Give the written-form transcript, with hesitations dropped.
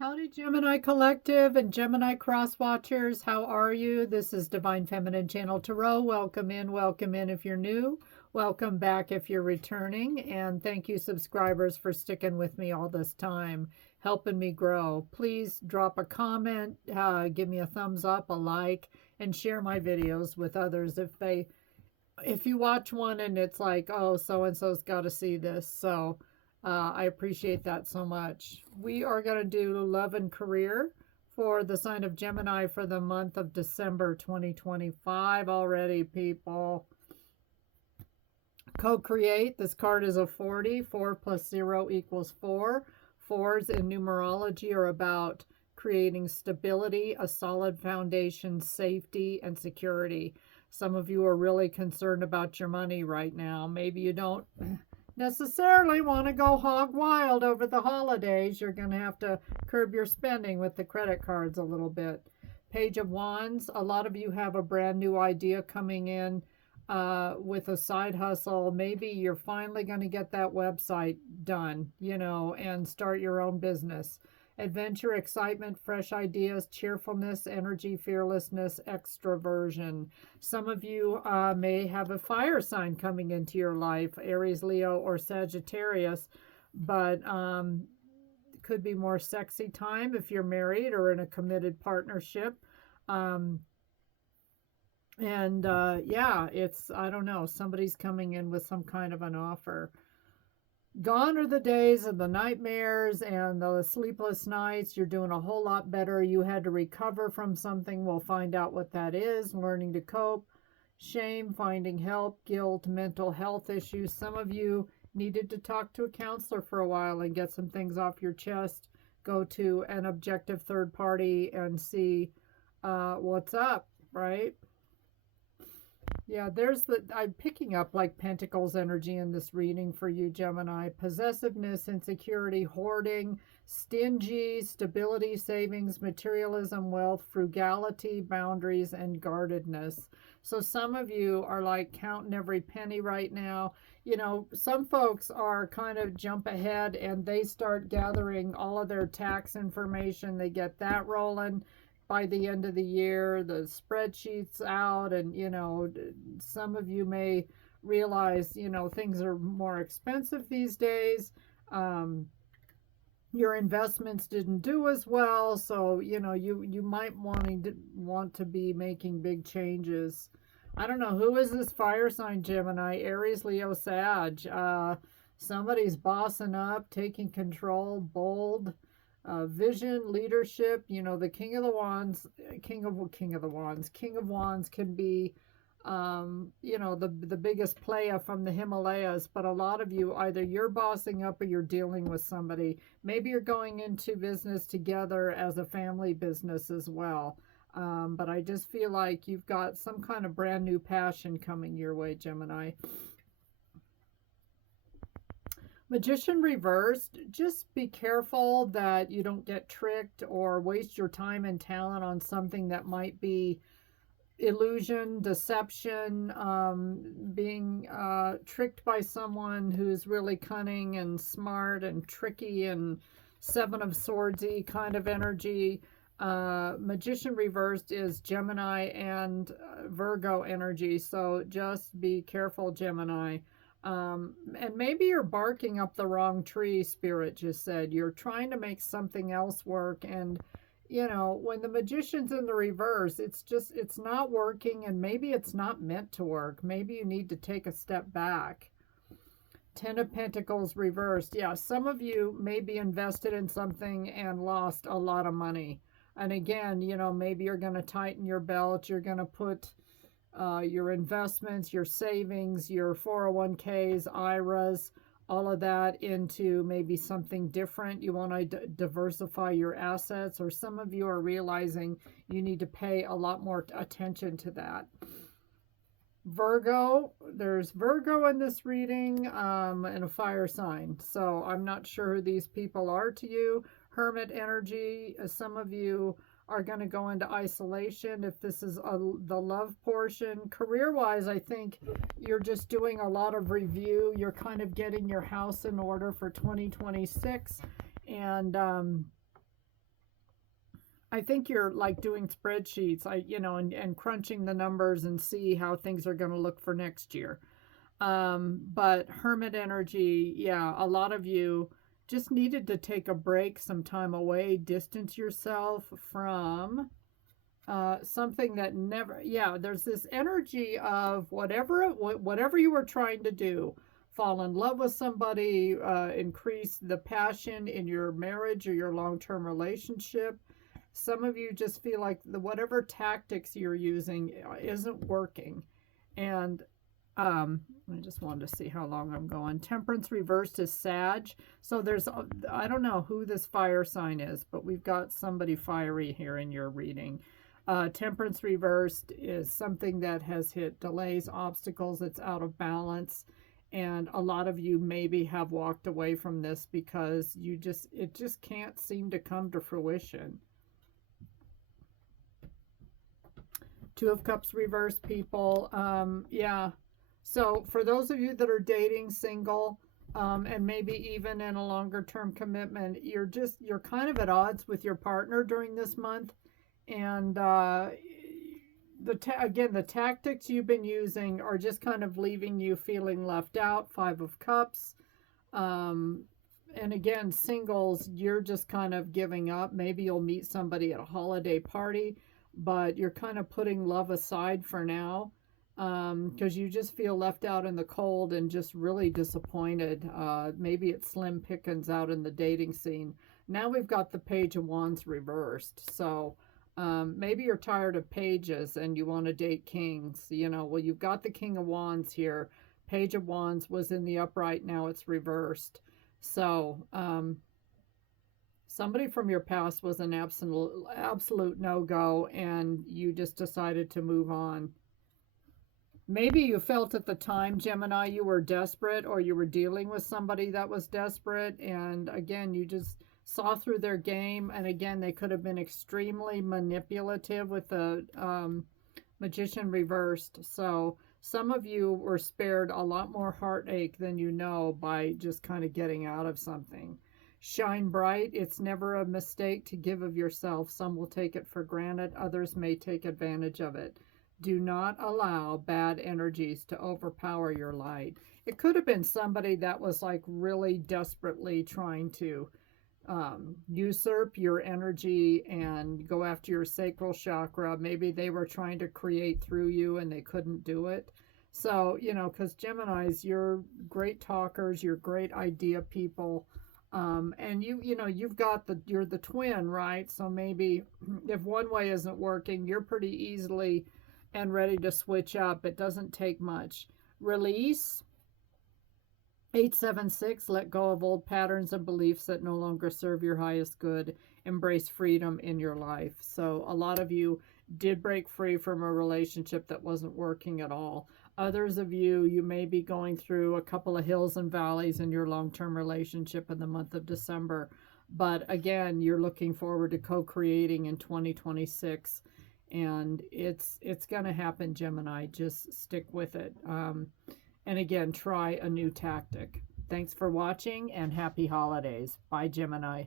Howdy, Gemini Collective and Gemini Cross Watchers. How are you? This is Divine Feminine Channel Tarot. Welcome in if you're new. Welcome back if you're returning. And thank you, subscribers, for sticking with me all this time, helping me grow. Please drop a comment, give me a thumbs up, a like, and share my videos with others if you watch one and it's like, oh, so-and-so's got to see this. So I appreciate that so much. We are going to do love and career for the sign of Gemini for the month of December 2025 already, people. Co-create. This card is a 40. 4 plus 0 equals 4. Fours in numerology are about creating stability, a solid foundation, safety, and security. Some of you are really concerned about your money right now. Maybe you don't necessarily want to go hog wild over the holidays. You're going to have to curb your spending with the credit cards a little bit. Page of Wands. A lot of you have a brand new idea coming in with a side hustle. Maybe you're finally going to get that website done, and start your own business. Adventure, excitement, fresh ideas, cheerfulness, energy, fearlessness, extroversion. Some of you may have a fire sign coming into your life, Aries, Leo, or Sagittarius, but could be more sexy time if you're married or in a committed partnership. Yeah, I don't know, somebody's coming in with some kind of an offer. Gone are the days of the nightmares and the sleepless nights. You're doing a whole lot better. You had to recover from something. We'll find out what that is. Learning to cope. Shame, finding help, guilt, mental health issues. Some of you needed to talk to a counselor for a while and get some things off your chest. Go to an objective third party and see what's up, right? Yeah, I'm picking up like Pentacles energy in this reading for you, Gemini. Possessiveness, insecurity, hoarding, stingy, stability, savings, materialism, wealth, frugality, boundaries, and guardedness. So some of you are like counting every penny right now. Some folks are kind of jump ahead and they start gathering all of their tax information. They get that rolling. By the end of the year, the spreadsheet's out, and some of you may realize things are more expensive these days. Your investments didn't do as well, so you might want to be making big changes. I don't know, who is this fire sign, Gemini? Aries, Leo, Sag. Somebody's bossing up, taking control, bold. Vision, leadership, the King of Wands can be, the biggest player from the Himalayas, but a lot of you, either you're bossing up or you're dealing with somebody. Maybe you're going into business together as a family business as well. But I just feel like you've got some kind of brand new passion coming your way, Gemini. Magician reversed. Just be careful that you don't get tricked or waste your time and talent on something that might be illusion, deception, being tricked by someone who's really cunning and smart and tricky and Seven of Swords-y kind of energy. Magician reversed is Gemini and Virgo energy, so just be careful, Gemini. And maybe you're barking up the wrong tree, Spirit just said. You're trying to make something else work, and when the Magician's in the reverse, it's not working, and maybe it's not meant to work. Maybe you need to take a step back. Ten of Pentacles reversed. Yeah, some of you may be invested in something and lost a lot of money. And again, maybe you're going to tighten your belt. You're going to put your investments, your savings, your 401ks, IRAs, all of that into maybe something different. You want to diversify your assets, or some of you are realizing you need to pay a lot more attention to that. Virgo, there's Virgo in this reading, and a fire sign. So I'm not sure who these people are to you. Hermit energy, some of you are going to go into isolation if this is the love portion. Career-wise, I think you're just doing a lot of review. You're kind of getting your house in order for 2026. And I think you're like doing spreadsheets, and crunching the numbers and see how things are going to look for next year. But Hermit energy, yeah, a lot of you just needed to take a break, some time away, distance yourself from something that never, yeah, there's this energy of whatever you were trying to do, fall in love with somebody, increase the passion in your marriage or your long-term relationship. Some of you just feel like the whatever tactics you're using isn't working. And I just wanted to see how long I'm going. Temperance reversed is Sag. So I don't know who this fire sign is, but we've got somebody fiery here in your reading. Temperance reversed is something that has hit delays, obstacles, it's out of balance. And a lot of you maybe have walked away from this because it just can't seem to come to fruition. Two of Cups reversed, people. Yeah. So for those of you that are dating, single, and maybe even in a longer term commitment, you're kind of at odds with your partner during this month. And again, the tactics you've been using are just kind of leaving you feeling left out. Five of Cups. And again, singles, you're just kind of giving up. Maybe you'll meet somebody at a holiday party, but you're kind of putting love aside for now. Because you just feel left out in the cold and just really disappointed. Maybe it's slim pickings out in the dating scene. Now we've got the Page of Wands reversed. So maybe you're tired of pages and you want to date kings. Well, you've got the King of Wands here. Page of Wands was in the upright. Now it's reversed. So somebody from your past was an absolute no-go, and you just decided to move on. Maybe you felt at the time, Gemini, you were desperate, or you were dealing with somebody that was desperate. And again, you just saw through their game. And again, they could have been extremely manipulative with the Magician reversed. So some of you were spared a lot more heartache than you know by just kind of getting out of something. Shine bright. It's never a mistake to give of yourself. Some will take it for granted. Others may take advantage of it. Do not allow bad energies to overpower your light. It could have been somebody that was like really desperately trying to usurp your energy and go after your sacral chakra. Maybe they were trying to create through you and they couldn't do it. So, because Geminis, you're great talkers, you're great idea people. And you're the twin, right? So maybe if one way isn't working, you're pretty easily and ready to switch up. It doesn't take much. Release. 876, let go of old patterns and beliefs that no longer serve your highest good. Embrace freedom in your life. So a lot of you did break free from a relationship that wasn't working at all. Others of you may be going through a couple of hills and valleys in your long-term relationship in the month of December. But again, you're looking forward to co-creating in 2026. And it's going to happen, Gemini. Just stick with it. And again, try a new tactic. Thanks for watching and happy holidays. Bye, Gemini.